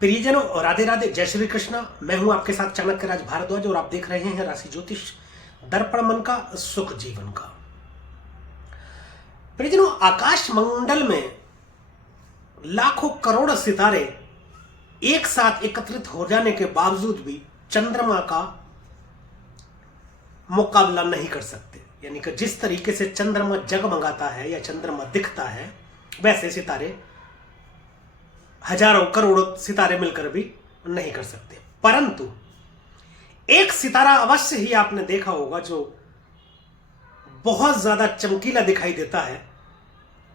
प्रियजनों और राधे राधे, जय श्री कृष्णा। मैं हूं आपके साथ चाणक्य राज भारद्वाज और आप देख रहे हैं राशि ज्योतिष दर्पण मन का सुख जीवन का। प्रियजनों, आकाश मंडल में लाखों करोड़ सितारे एक साथ एकत्रित हो जाने के बावजूद भी चंद्रमा का मुकाबला नहीं कर सकते। यानी कि जिस तरीके से चंद्रमा जगमगाता है या चंद्रमा दिखता है, वैसे सितारे हजारों करोड़ों सितारे मिलकर भी नहीं कर सकते। परंतु एक सितारा अवश्य ही आपने देखा होगा जो बहुत ज्यादा चमकीला दिखाई देता है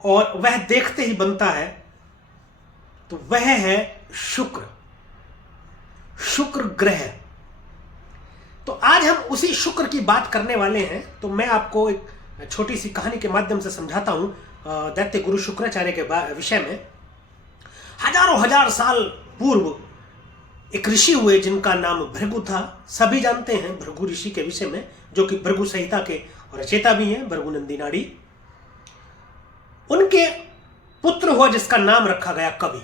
और वह देखते ही बनता है, तो वह है शुक्र ग्रह। तो आज हम उसी शुक्र की बात करने वाले हैं। तो मैं आपको एक छोटी सी कहानी के माध्यम से समझाता हूं दैत्य गुरु शुक्राचार्य के विषय में। हजारों हजार साल पूर्व एक ऋषि हुए जिनका नाम भृगु था। सभी जानते हैं भृगु ऋषि के विषय में, जो कि भृगु संहिता के रचयिता भी हैं, भृगुनंदी नाड़ी। उनके पुत्र हुआ जिसका नाम रखा गया कवि।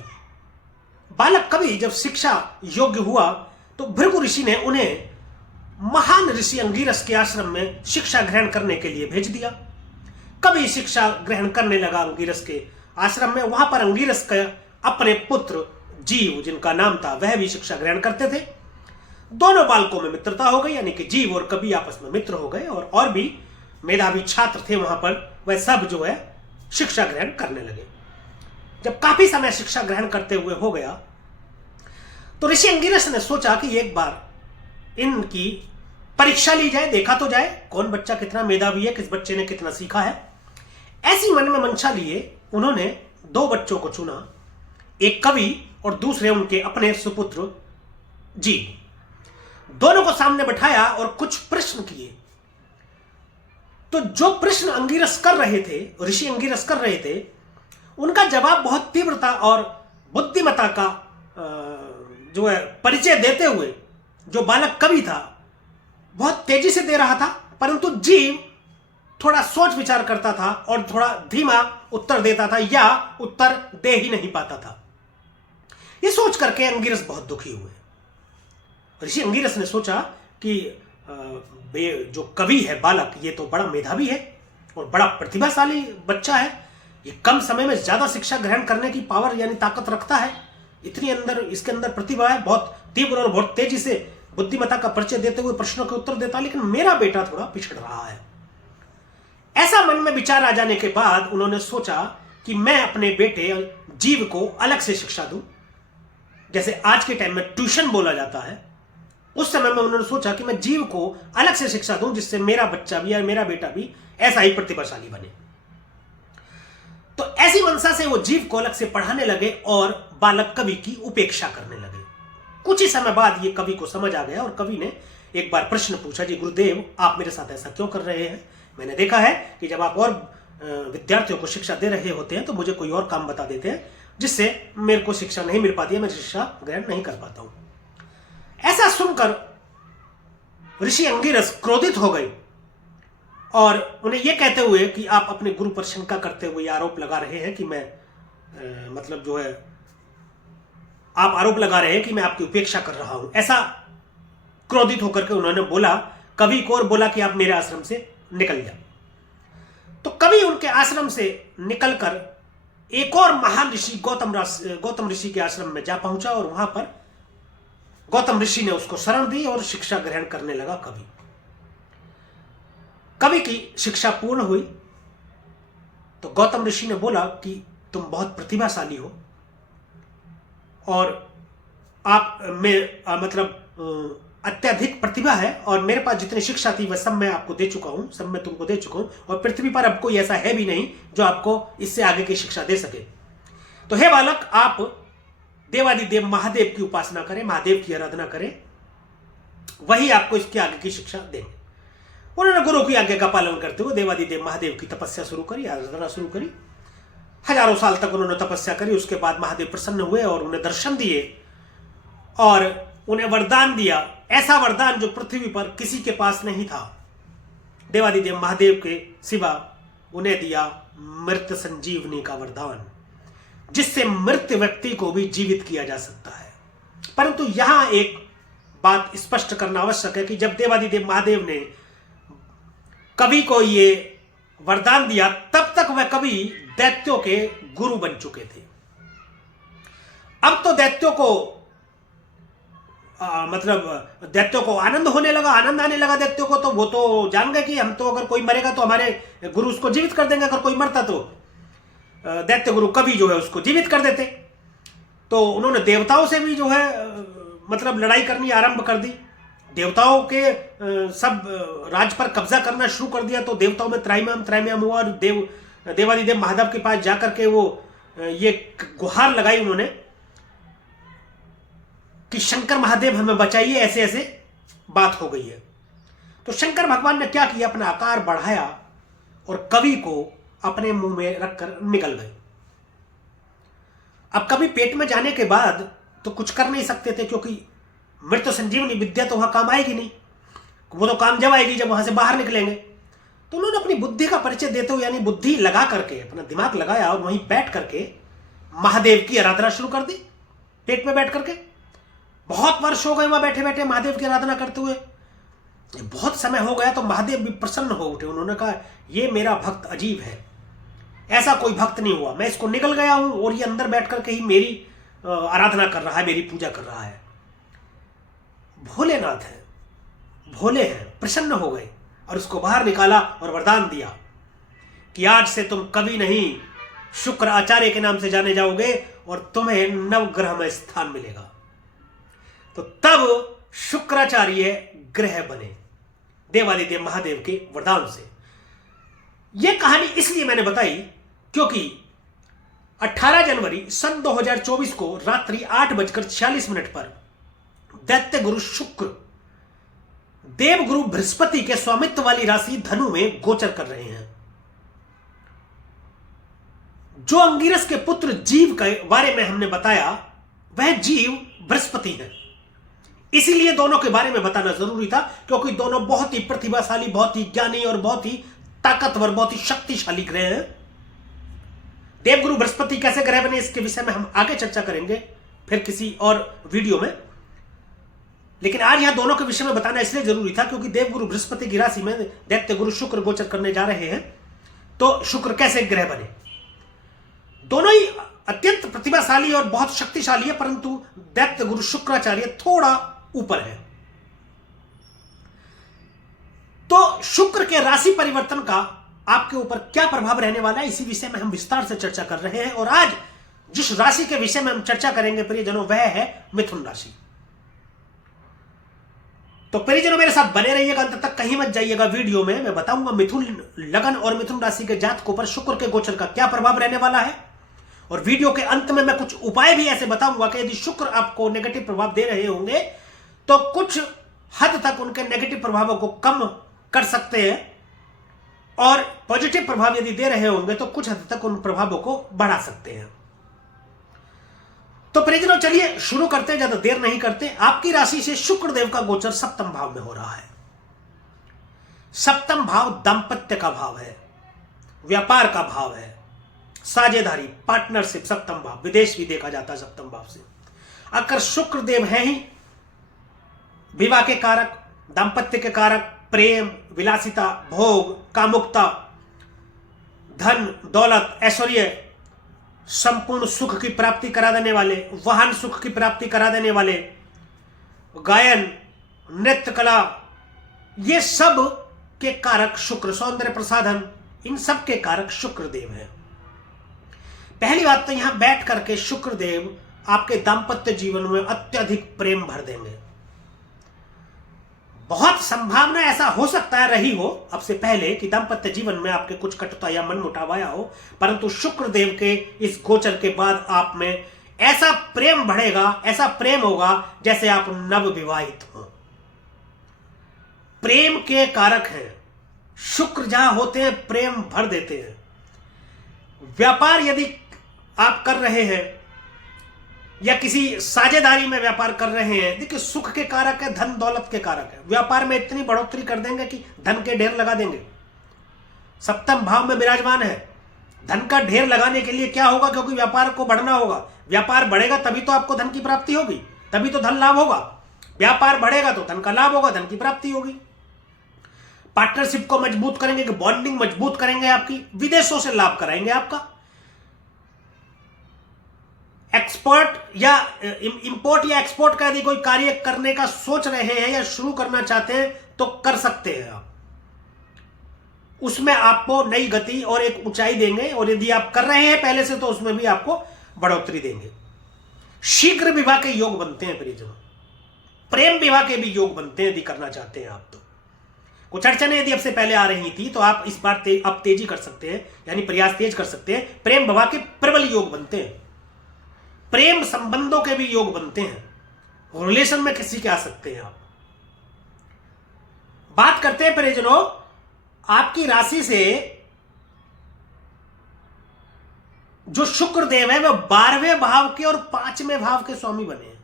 बालक कवि जब शिक्षा योग्य हुआ तो भृगु ऋषि ने उन्हें महान ऋषि अंगिरस के आश्रम में शिक्षा ग्रहण करने के लिए भेज दिया। कवि शिक्षा ग्रहण करने लगा अंगिरस के आश्रम में। वहां पर अंगिरस का अपने पुत्र जीव, जिनका नाम था, वह भी शिक्षा ग्रहण करते थे। दोनों बालकों में मित्रता हो गई, यानी कि जीव और कवि आपस में मित्र हो गए। और भी मेधावी छात्र थे वहां पर, वह सब जो है शिक्षा ग्रहण करने लगे। जब काफी समय शिक्षा ग्रहण करते हुए हो गया तो ऋषि अंगिरस ने सोचा कि एक बार इनकी परीक्षा ली जाए, देखा तो जाए कौन बच्चा कितना मेधावी है, किस बच्चे ने कितना सीखा है। ऐसी मन में मंशा लिए उन्होंने दो बच्चों को चुना, एक कवि और दूसरे उनके अपने सुपुत्र जीव। दोनों को सामने बिठाया और कुछ प्रश्न किए। तो जो प्रश्न अंगिरस कर रहे थे, ऋषि अंगिरस कर रहे थे, उनका जवाब बहुत तीव्रता और बुद्धिमत्ता का जो है परिचय देते हुए जो बालक कवि था बहुत तेजी से दे रहा था, परंतु जीव थोड़ा सोच विचार करता था और थोड़ा धीमा उत्तर देता था या उत्तर दे ही नहीं पाता था। ये सोच करके अंगिरस बहुत दुखी हुए। ऋषि अंगिरस ने सोचा कि जो कवि है बालक, ये तो बड़ा मेधावी है और बड़ा प्रतिभाशाली बच्चा है। ये कम समय में ज्यादा शिक्षा ग्रहण करने की पावर यानी ताकत रखता है। इतनी इसके अंदर प्रतिभा है, बहुत तीव्र और बहुत तेजी से बुद्धिमत्ता का परिचय देते हुए प्रश्नों के उत्तर देता है। लेकिन मेरा बेटा थोड़ा पिछड़ रहा है। ऐसा मन में विचार आ जाने के बाद उन्होंने सोचा कि मैं अपने बेटे जीव को अलग से शिक्षा दूं। जैसे आज के टाइम में ट्यूशन बोला जाता है, उस समय में उन्होंने सोचा कि मैं जीव को अलग से शिक्षा दूं जिससे मेरा बच्चा भी या मेरा बेटा भी ऐसा ही प्रतिभाशाली बने। तो ऐसी मंशा से वो जीव को अलग से पढ़ाने लगे और बालक कवि की उपेक्षा करने लगे। कुछ ही समय बाद ये कवि को समझ आ गया और कवि ने एक बार प्रश्न पूछा, जी गुरुदेव, आप मेरे साथ ऐसा क्यों कर रहे हैं? मैंने देखा है कि जब आप और विद्यार्थियों को शिक्षा दे रहे होते हैं तो मुझे कोई और काम बता देते हैं जिससे मेरे को शिक्षा नहीं मिल पाती है, मैं शिक्षा ग्रहण नहीं कर पाता हूं। ऐसा सुनकर ऋषि अंगिरस क्रोधित हो गए और उन्हें यह कहते हुए कि आप अपने गुरु पर शंका करते हुए आरोप लगा रहे हैं कि मैं मतलब जो है आप आरोप लगा रहे हैं कि मैं आपकी उपेक्षा कर रहा हूं। ऐसा क्रोधित होकर के उन्होंने बोला कवि को और बोला कि आप मेरे आश्रम से निकल जाओ। तो कवि उनके आश्रम से निकलकर एक और महान ऋषि गौतम ऋषि के आश्रम में जा पहुंचा और वहां पर गौतम ऋषि ने उसको शरण दी और शिक्षा ग्रहण करने लगा। कवि की शिक्षा पूर्ण हुई तो गौतम ऋषि ने बोला कि तुम बहुत प्रतिभाशाली हो और आप में मतलब अत्यधिक प्रतिभा है और मेरे पास जितनी शिक्षा थी वह सब मैं आपको दे चुका हूं, सब मैं तुमको दे चुका हूं और पृथ्वी पर अब कोई ऐसा है भी नहीं जो आपको इससे आगे की शिक्षा दे सके। तो हे बालक, आप देवादिदेव महादेव की उपासना करें, महादेव की आराधना करें, वही आपको इसके आगे की शिक्षा देंगे। उन्होंने गुरु की आज्ञा का पालन करते हुए देवादिदेव महादेव की तपस्या शुरू करी, आराधना शुरू करी। हजारों साल तक उन्होंने तपस्या करी। उसके बाद महादेव प्रसन्न हुए और उन्हें दर्शन दिए और उन्हें वरदान दिया, ऐसा वरदान जो पृथ्वी पर किसी के पास नहीं था। देवादिदेव महादेव के सिवा उन्हें दिया मृत संजीवनी का वरदान, जिससे मृत व्यक्ति को भी जीवित किया जा सकता है। परंतु यहां एक बात स्पष्ट करना आवश्यक है कि जब देवादिदेव महादेव ने कवि को ये वरदान दिया, तब तक वह कवि दैत्यों के गुरु बन चुके थे। अब तो दैत्यों को मतलब दैत्यों को आनंद होने लगा, आनंद आने लगा दैत्यों को। तो वो तो जान गए कि हम तो अगर कोई मरेगा तो हमारे गुरु उसको जीवित कर देंगे, अगर कोई मरता तो दैत्य गुरु कवि जो है उसको जीवित कर देते। तो उन्होंने देवताओं से भी जो है मतलब लड़ाई करनी आरंभ कर दी, देवताओं के सब राज पर कब्जा करना शुरू कर दिया। तो देवताओं में त्रैमाम हुआ और देवादिदेव महादेव के पास जाकर के वो ये गुहार लगाई उन्होंने कि शंकर महादेव हमें बचाइए, ऐसे ऐसे बात हो गई है। तो शंकर भगवान ने क्या किया, अपना आकार बढ़ाया और कवि को अपने मुंह में रखकर निकल गए। अब कवि पेट में जाने के बाद तो कुछ कर नहीं सकते थे, क्योंकि मृत्यु संजीवनी विद्या तो वहां काम आएगी नहीं, वो तो काम जब आएगी जब वहां से बाहर निकलेंगे। तो उन्होंने अपनी बुद्धि का परिचय देते हुए, यानी बुद्धि लगा करके अपना दिमाग लगाया और वहीं बैठ करके महादेव की आराधना शुरू कर दी, पेट में बैठ करके। बहुत वर्ष हो गए वहां बैठे बैठे महादेव की आराधना करते हुए, बहुत समय हो गया। तो महादेव भी प्रसन्न हो उठे, उन्होंने कहा ये मेरा भक्त अजीब है, ऐसा कोई भक्त नहीं हुआ, मैं इसको निकल गया हूं और ये अंदर बैठ करके ही मेरी आराधना कर रहा है, मेरी पूजा कर रहा है। भोलेनाथ है, भोले हैं, प्रसन्न हो गए और उसको बाहर निकाला और वरदान दिया कि आज से तुम कवि नहीं शुक्र आचार्य के नाम से जाने जाओगे और तुम्हें नवग्रह में स्थान मिलेगा। तो तब शुक्राचार्य ग्रह बने देवादिदेव महादेव के वरदान से। यह कहानी इसलिए मैंने बताई क्योंकि 18 जनवरी सन 2024 को रात्रि 8:46 पर दैत्य गुरु शुक्र देवगुरु बृहस्पति के स्वामित्व वाली राशि धनु में गोचर कर रहे हैं। जो अंगिरस के पुत्र जीव के बारे में हमने बताया, वह जीव बृहस्पति है। इसीलिए दोनों के बारे में बताना जरूरी था, क्योंकि दोनों बहुत ही प्रतिभाशाली, बहुत ही ज्ञानी और बहुत ही ताकतवर, बहुत ही शक्तिशाली ग्रह हैं। देवगुरु बृहस्पति कैसे ग्रह बने, इसके विषय में हम आगे चर्चा करेंगे फिर किसी और वीडियो में। लेकिन आज यहां दोनों के विषय में बताना इसलिए जरूरी था क्योंकि देवगुरु बृहस्पति की राशि में दैत्य गुरु शुक्र गोचर करने जा रहे हैं। तो शुक्र कैसे ग्रह बने, दोनों ही अत्यंत प्रतिभाशाली और बहुत शक्तिशाली है, परंतु दैत्य गुरु शुक्राचार्य थोड़ा ऊपर है। तो शुक्र के राशि परिवर्तन का आपके ऊपर क्या प्रभाव रहने वाला है, इसी विषय में हम विस्तार से चर्चा कर रहे हैं। और आज जिस राशि के विषय में हम चर्चा करेंगे प्रियजनों, वह है मिथुन राशि। तो प्रियजनों मेरे साथ बने रहिएगा, अंत तक कहीं मत जाइएगा। वीडियो में मैं बताऊंगा मिथुन लगन और मिथुन राशि के जातकों पर शुक्र के गोचर का क्या प्रभाव रहने वाला है। और वीडियो के अंत में मैं कुछ उपाय भी ऐसे बताऊंगा कि यदि शुक्र आपको नेगेटिव प्रभाव दे रहे होंगे तो कुछ हद तक उनके नेगेटिव प्रभावों को कम कर सकते हैं, और पॉजिटिव प्रभाव यदि दे रहे होंगे तो कुछ हद तक उन प्रभावों को बढ़ा सकते हैं। तो प्रियजनों चलिए शुरू करते हैं, ज्यादा देर नहीं करते। आपकी राशि से शुक्र देव का गोचर सप्तम भाव में हो रहा है। सप्तम भाव दांपत्य का भाव है, व्यापार का भाव है, साझेदारी, पार्टनरशिप। सप्तम भाव विदेश भी देखा जाता है सप्तम भाव से। अगर शुक्र देव है ही विवाह के कारक, दांपत्य के कारक, प्रेम, विलासिता, भोग, कामुकता, धन दौलत, ऐश्वर्य, संपूर्ण सुख की प्राप्ति करा देने वाले, वाहन सुख की प्राप्ति करा देने वाले, गायन, नृत्य कला, ये सब के कारक शुक्र, सौंदर्य प्रसाधन, इन सब के कारक शुक्र देव है। पहली बात तो यहां बैठ करके शुक्र देव आपके दांपत्य जीवन में अत्यधिक प्रेम भर देंगे। बहुत संभावना ऐसा हो सकता है रही हो अब से पहले कि दांपत्य जीवन में आपके कुछ कटुता या मनमुटाव आया हो, परंतु शुक्र देव के इस गोचर के बाद आप में ऐसा प्रेम बढ़ेगा, ऐसा प्रेम होगा जैसे आप नव विवाहित हो। प्रेम के कारक हैं शुक्र, जहां होते हैं प्रेम भर देते हैं। व्यापार यदि आप कर रहे हैं या किसी साझेदारी में व्यापार कर रहे हैं, देखिए सुख के कारक है, धन दौलत के कारक है। व्यापार में इतनी बढ़ोतरी कर देंगे कि धन के ढेर लगा देंगे। सप्तम भाव में विराजमान है, धन का ढेर लगाने के लिए क्या होगा, क्योंकि व्यापार को बढ़ना होगा। व्यापार बढ़ेगा तभी तो आपको धन की प्राप्ति होगी। तभी तो धन लाभ होगा। व्यापार बढ़ेगा तो धन का लाभ होगा, धन की प्राप्ति होगी। पार्टनरशिप को मजबूत करेंगे कि बॉन्डिंग मजबूत करेंगे आपकी, विदेशों से लाभ कराएंगे आपका। एक्सपोर्ट या इंपोर्ट या एक्सपोर्ट का यदि कोई कार्य करने का सोच रहे हैं या शुरू करना चाहते हैं तो कर सकते हैं आप। उसमें आपको नई गति और एक ऊंचाई देंगे, और यदि आप कर रहे हैं पहले से तो उसमें भी आपको बढ़ोतरी देंगे। शीघ्र विवाह के योग बनते हैं परिजनों। प्रेम विवाह के भी योग बनते हैं यदि करना चाहते हैं आप तो। कुछ अड़चने यदि आपसे पहले आ रही थी तो आप इस बार आप तेजी कर सकते हैं, यानी प्रयास तेज कर सकते हैं। प्रेम विवाह के प्रबल योग बनते हैं, प्रेम संबंधों के भी योग बनते हैं, रिलेशन में किसी के आ सकते हैं आप। बात करते हैं परिजनों, आपकी राशि से जो शुक्र देव है वह 12वें भाव के और 5वें भाव के स्वामी बने हैं,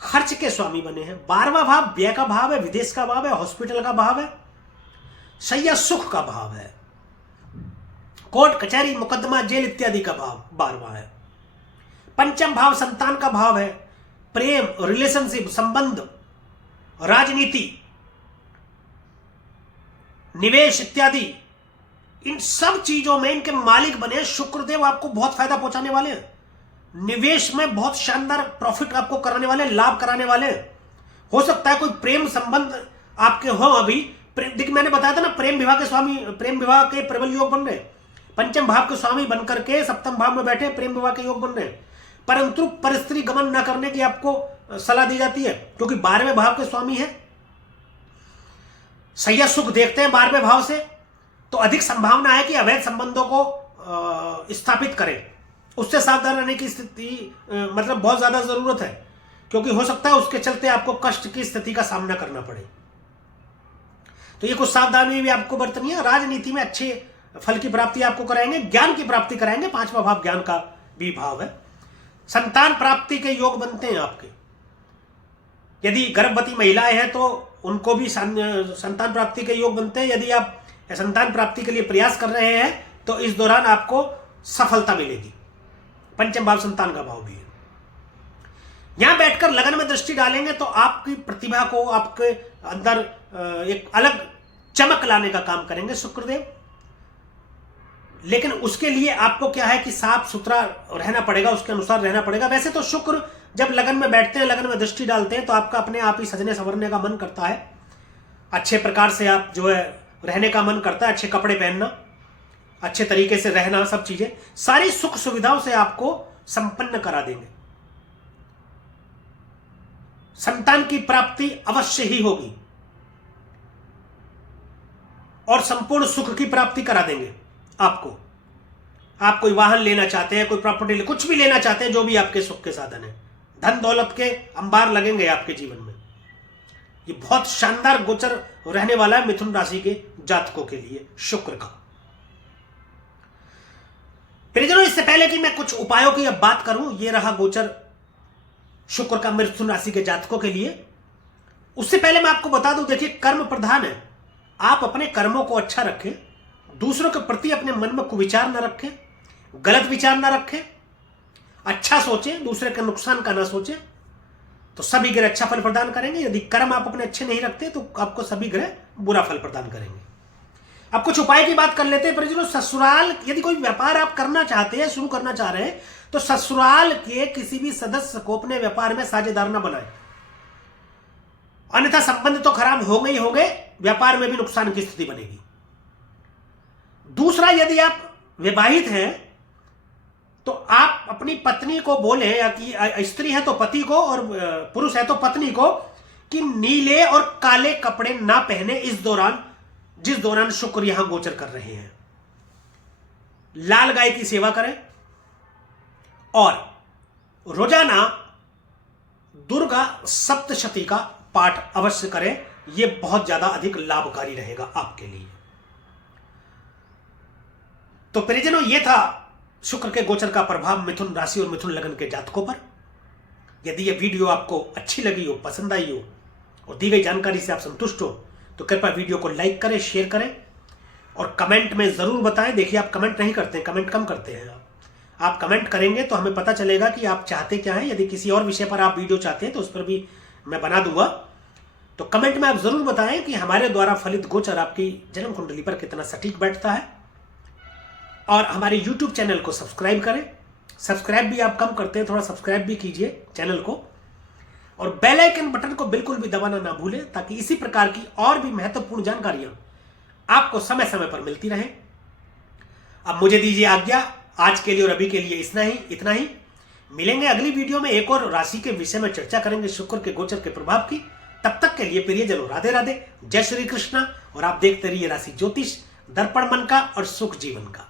खर्च के स्वामी बने हैं। 12वां भाव व्यय का भाव है, विदेश का भाव है, हॉस्पिटल का भाव है, शैया सुख का भाव है, कोर्ट कचहरी मुकदमा जेल इत्यादि का भाव 12वां है। पंचम भाव संतान का भाव है, प्रेम रिलेशनशिप संबंध राजनीति निवेश इत्यादि, इन सब चीजों में इनके मालिक बने शुक्रदेव आपको बहुत फायदा पहुंचाने वाले हैं। निवेश में बहुत शानदार प्रॉफिट आपको कराने वाले, लाभ कराने वाले। हो सकता है कोई प्रेम संबंध आपके हो अभी। देखिए मैंने बताया था ना, प्रेम विवाह के स्वामी, प्रेम विवाह के प्रबल योग बन रहे, पंचम भाव के स्वामी बनकर के सप्तम भाव में बैठे प्रेम विवाह के योग बन रहे हैं। परंतु परस्त्री गमन न करने की आपको सलाह दी जाती है, क्योंकि 12वें भाव के स्वामी है। सैया सुख देखते हैं 12वें भाव से, तो अधिक संभावना है कि अवैध संबंधों को स्थापित करें। उससे सावधान रहने की स्थिति मतलब बहुत ज्यादा जरूरत है, क्योंकि हो सकता है उसके चलते आपको कष्ट की स्थिति का सामना करना पड़े। तो ये कुछ सावधानी भी आपको बरतनी है। राजनीति में अच्छे फल की प्राप्ति आपको कराएंगे, ज्ञान की प्राप्ति कराएंगे। 5वां भाव ज्ञान का भी भाव है। संतान प्राप्ति के योग बनते हैं आपके। यदि गर्भवती महिलाएं हैं तो उनको भी संतान प्राप्ति के योग बनते हैं। यदि आप संतान प्राप्ति के लिए प्रयास कर रहे हैं तो इस दौरान आपको सफलता मिलेगी। पंचम भाव संतान का भाव भी है। यहां बैठकर लगन में दृष्टि डालेंगे तो आपकी प्रतिभा को, आपके अंदर एक अलग चमक लाने का काम करेंगे शुक्रदेव। लेकिन उसके लिए आपको क्या है कि साफ सुथरा रहना पड़ेगा, उसके अनुसार रहना पड़ेगा। वैसे तो शुक्र जब लगन में बैठते हैं, लगन में दृष्टि डालते हैं, तो आपका अपने आप ही सजने संवरने का मन करता है, अच्छे प्रकार से आप जो है रहने का मन करता है, अच्छे कपड़े पहनना, अच्छे तरीके से रहना, सब चीजें सारी सुख सुविधाओं से आपको संपन्न करा देंगे। संतान की प्राप्ति अवश्य ही होगी और संपूर्ण सुख की प्राप्ति करा देंगे आपको। आप कोई वाहन लेना चाहते हैं, कोई प्रॉपर्टी, कुछ भी लेना चाहते हैं, जो भी आपके सुख के साधन है, धन दौलत के अंबार लगेंगे आपके जीवन में। ये बहुत शानदार गोचर रहने वाला है मिथुन राशि के जातकों के लिए शुक्र का। परिजनों, इससे पहले कि मैं कुछ उपायों की अब बात करूं, ये रहा गोचर शुक्र का मिथुन राशि के जातकों के लिए। उससे पहले मैं आपको बता दूं, देखिए कर्म प्रधान है। आप अपने कर्मों को अच्छा रखें, दूसरों के प्रति अपने मन में कुविचार न रखें, गलत विचार न रखें, अच्छा सोचें, दूसरे के नुकसान का ना सोचें, तो सभी ग्रह अच्छा फल प्रदान करेंगे। यदि कर्म आप अपने अच्छे नहीं रखते तो आपको सभी ग्रह बुरा फल प्रदान करेंगे। अब कुछ उपाय की बात कर लेते हैं परिजनों। ससुराल, यदि कोई व्यापार आप करना चाहते हैं, शुरू करना चाह रहे हैं, तो ससुराल के किसी भी सदस्य को अपने व्यापार में साझेदार न बनाएं, अन्यथा संबंध तो खराब हो गए ही हो गए, व्यापार में भी नुकसान की स्थिति बनेगी। दूसरा, यदि आप विवाहित हैं तो आप अपनी पत्नी को बोले, या कि स्त्री है तो पति को और पुरुष है तो पत्नी को, कि नीले और काले कपड़े ना पहने इस दौरान, जिस दौरान शुक्र यहां गोचर कर रहे हैं। लाल गाय की सेवा करें और रोजाना दुर्गा सप्तशती का पाठ अवश्य करें। यह बहुत ज्यादा अधिक लाभकारी रहेगा आपके लिए। तो परिजनों, यह था शुक्र के गोचर का प्रभाव मिथुन राशि और मिथुन लगन के जातकों पर। यदि यह वीडियो आपको अच्छी लगी हो, पसंद आई हो और दी गई जानकारी से आप संतुष्ट हो, तो कृपया वीडियो को लाइक करें, शेयर करें और कमेंट में जरूर बताएं। देखिए आप कमेंट नहीं करते, कमेंट कम करते हैं आप कमेंट करेंगे तो हमें पता चलेगा कि आप चाहते क्या हैं। यदि किसी और विषय पर आप वीडियो चाहते हैं तो उस पर भी मैं बना दूंगा। तो कमेंट में आप जरूर बताएं कि हमारे द्वारा फलित गोचर आपकी जन्म कुंडली पर कितना सटीक बैठता है। और हमारे YouTube चैनल को सब्सक्राइब करें। सब्सक्राइब भी आप कम करते हैं, थोड़ा सब्सक्राइब भी कीजिए चैनल को। और बेल आइकन बटन को बिल्कुल भी दबाना ना भूलें, ताकि इसी प्रकार की और भी महत्वपूर्ण जानकारियां आपको समय समय पर मिलती रहें। अब मुझे दीजिए आज्ञा, आज के लिए और अभी के लिए इतना ही। मिलेंगे अगली वीडियो में, एक और राशि के विषय में चर्चा करेंगे, शुक्र के गोचर के प्रभाव की। तब तक के लिए प्रियजनों, राधे राधे, जय श्री कृष्ण। और आप देखते रहिए राशि ज्योतिष, दर्पण मन का और सुख जीवन का।